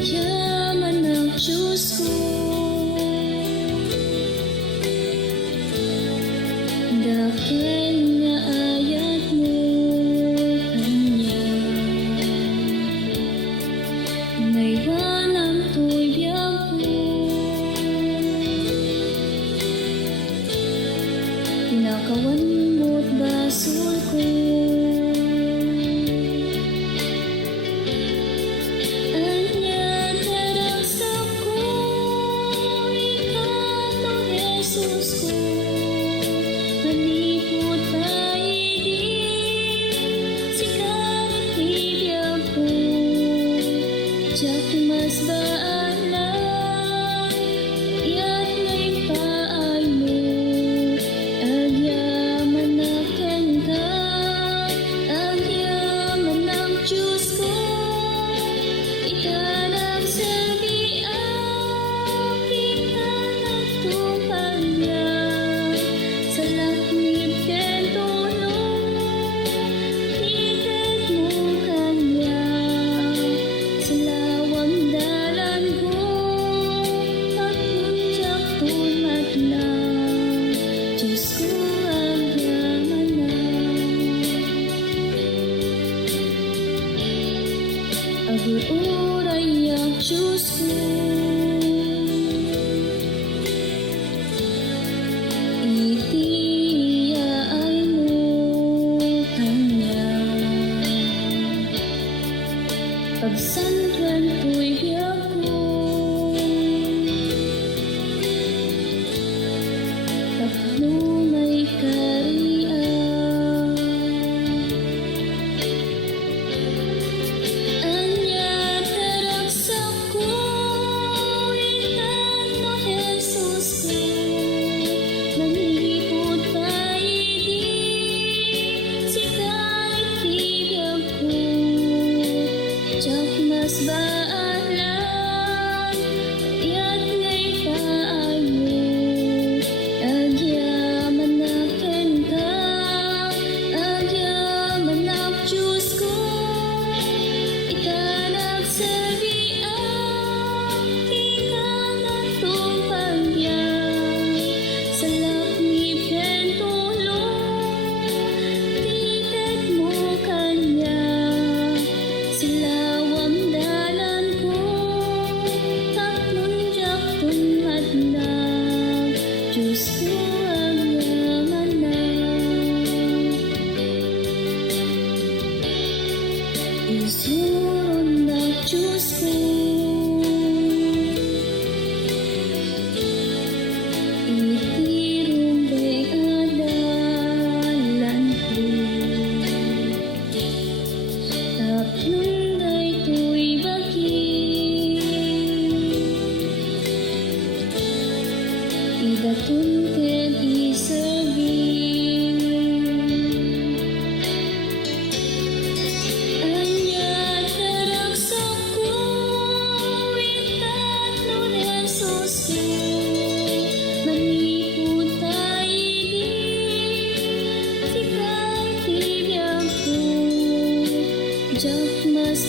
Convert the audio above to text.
yaman ng Diyos ko, dakil nga ayat mo Kanya. Ngayon ang tuyang ko, pinakawan mo't basol ko. Mas baalang iat nga'y paay mo, agyaman na kenta, agyaman ng Diyos ko, ikanang sabi ikanang tupanya, sa laknib ken tulong, hitet mo Kanya, sa lawang dalan ko, pagpunjak tumat lang, Diyos ko agyaman na. Aguray ang Diyos ko, itiyaay mo Kanya, pagsantuan ko'y biyak ko, tapno may kariyan. Anya taraksak ko, itan mo Jesus ko, manipot pa idi, sika'y tibiyag ko, tiyak mas baalang iat nga'y paay mo, agyaman na kenta, agyaman ng Diyos ko, ikanang sabi ikanang tupagyan, sa laknib ken tulong, hitet mo Kanya, sa lawang dalan ko, tatlunjak tunmat lang, Diyos ko agyaman na. Isuron ng Diyos ko, itirumbay adalan ko, taplong daytoy bagi, idatun ken isabi. Anya taraksak ko, itat no Jesus ko, manipot pa idi, sika'y tibiyag ko, tiyak mas